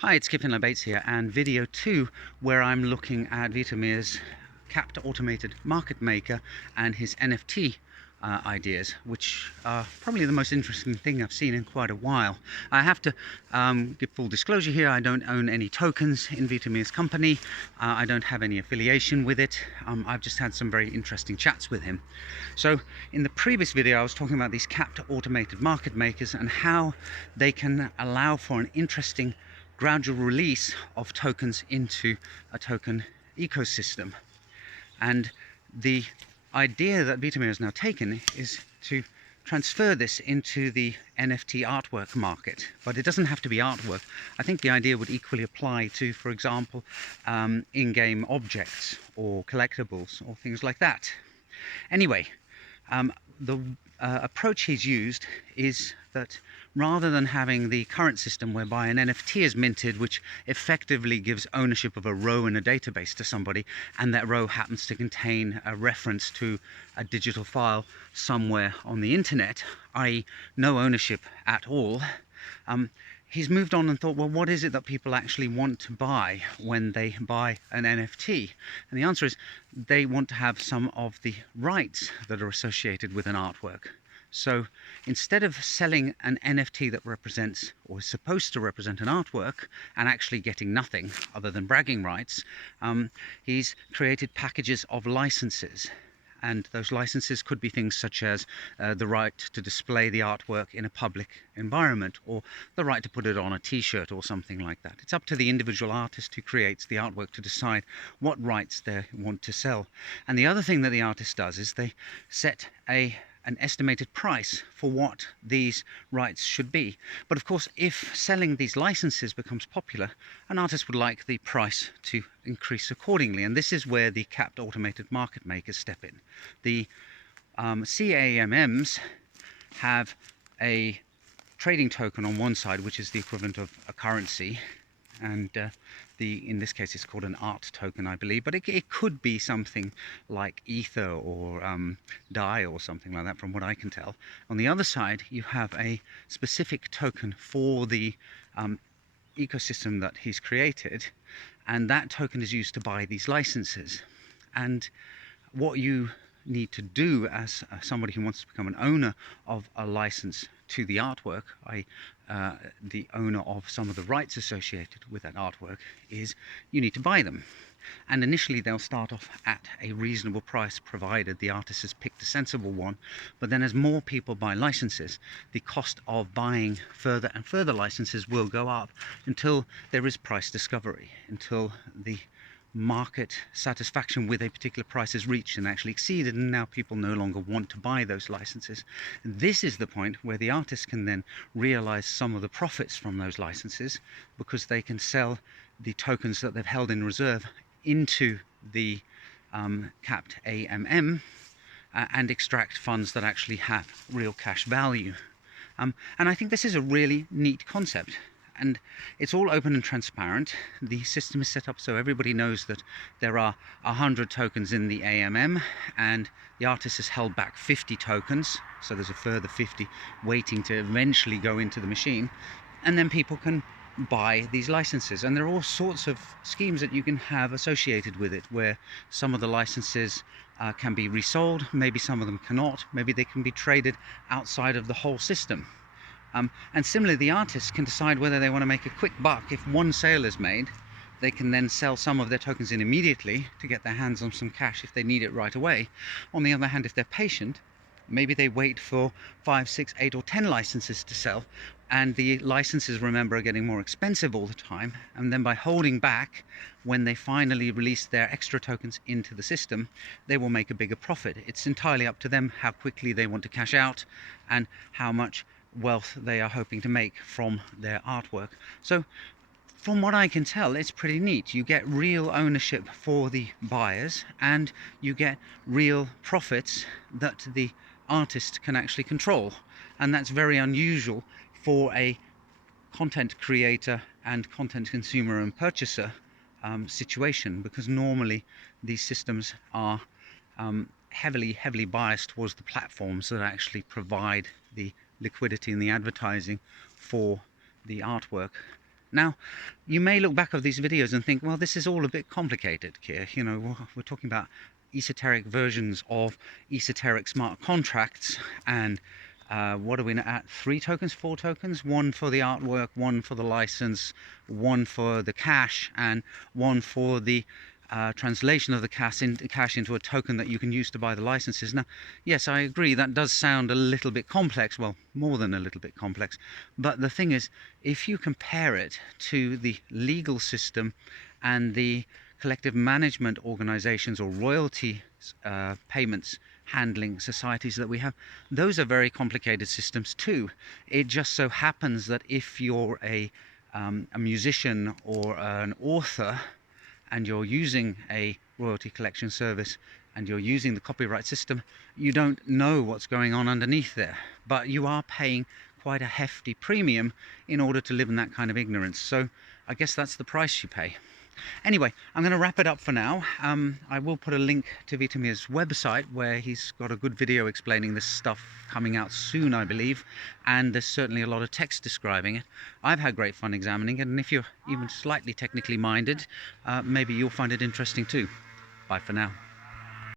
Hi, it's Kipin Bates here, and video 2 where I'm looking at Vitamir's capped automated market maker and his NFT ideas, which are probably the most interesting thing I've seen in quite a while. I have to give full disclosure here. I don't own any tokens in Vitamir's company. I don't have any affiliation with it. I've just had some very interesting chats with him. So in the previous video I was talking about these capped automated market makers and how they can allow for an interesting gradual release of tokens into a token ecosystem. And the idea that Vitamir has now taken is to transfer this into the NFT artwork market, but it doesn't have to be artwork. I think the idea would equally apply to, for example, in-game objects or collectibles or things like that. Anyway, the approach he's used is that rather than having the current system whereby an NFT is minted, which effectively gives ownership of a row in a database to somebody, and that row happens to contain a reference to a digital file somewhere on the internet, i.e. no ownership at all, he's moved on and thought, well, what is it that people actually want to buy when they buy an NFT? And the answer is they want to have some of the rights that are associated with an artwork. So instead of selling an NFT that represents or is supposed to represent an artwork and actually getting nothing other than bragging rights, he's created packages of licenses. And those licenses could be things such as the right to display the artwork in a public environment, or the right to put it on a t-shirt or something like that. It's up to the individual artist who creates the artwork to decide what rights they want to sell. And the other thing that the artist does is they set an estimated price for what these rights should be. But of course, if selling these licenses becomes popular, an artist would like the price to increase accordingly. And this is where the capped automated market makers step in. The CAMMs have a trading token on one side, which is the equivalent of a currency, and in this case it's called an art token, I believe, but it could be something like Ether or DAI or something like that, from what I can tell. On the other side you have a specific token for the ecosystem that he's created, and that token is used to buy these licenses. And what you need to do as somebody who wants to become an owner of a license to the artwork, the owner of some of the rights associated with that artwork, is you need to buy them. And initially they'll start off at a reasonable price, provided the artist has picked a sensible one. But then as more people buy licenses, the cost of buying further and further licenses will go up until there is price discovery, until the market satisfaction with a particular price is reached and actually exceeded, and now people no longer want to buy those licenses. This is the point where the artists can then realize some of the profits from those licenses, because they can sell the tokens that they've held in reserve into the capped AMM and extract funds that actually have real cash value. And I think this is a really neat concept. And it's all open and transparent. The system is set up so everybody knows that there are 100 tokens in the AMM, and the artist has held back 50 tokens, so there's a further 50 waiting to eventually go into the machine, and then people can buy these licenses. And there are all sorts of schemes that you can have associated with it, where some of the licenses can be resold, maybe some of them cannot, maybe they can be traded outside of the whole system. And similarly, the artists can decide whether they want to make a quick buck. If one sale is made, they can then sell some of their tokens in immediately to get their hands on some cash if they need it right away. On the other hand, if they're patient, maybe they wait for 5, 6, 8 or 10 licenses to sell, and the licenses, remember, are getting more expensive all the time, and then by holding back, when they finally release their extra tokens into the system, they will make a bigger profit. It's entirely up to them how quickly they want to cash out and how much wealth they are hoping to make from their artwork. So from what I can tell, it's pretty neat. You get real ownership for the buyers, and you get real profits that the artist can actually control. And that's very unusual for a content creator and content consumer and purchaser situation, because normally these systems are heavily biased towards the platforms that actually provide the liquidity and the advertising for the artwork. Now, you may look back at these videos and think, well, this is all a bit complicated, Keir. You know, we're talking about esoteric versions of esoteric smart contracts, and what are we at? 3 tokens, 4 tokens? One for the artwork, one for the license, one for the cash, and one for the translation of the cash into a token that you can use to buy the licenses. Now, yes, I agree, that does sound a little bit complex, well, more than a little bit complex, but the thing is, if you compare it to the legal system and the collective management organizations or royalty payments handling societies that we have, those are very complicated systems too. It just so happens that if you're a musician or an author, and you're using a royalty collection service and you're using the copyright system, you don't know what's going on underneath there, but you are paying quite a hefty premium in order to live in that kind of ignorance. So I guess that's the price you pay. Anyway, I'm going to wrap it up for now. I will put a link to Vitamir's website, where he's got a good video explaining this stuff, coming out soon, I believe, and there's certainly a lot of text describing it. I've had great fun examining it, and if you're even slightly technically minded, maybe you'll find it interesting too. Bye for now.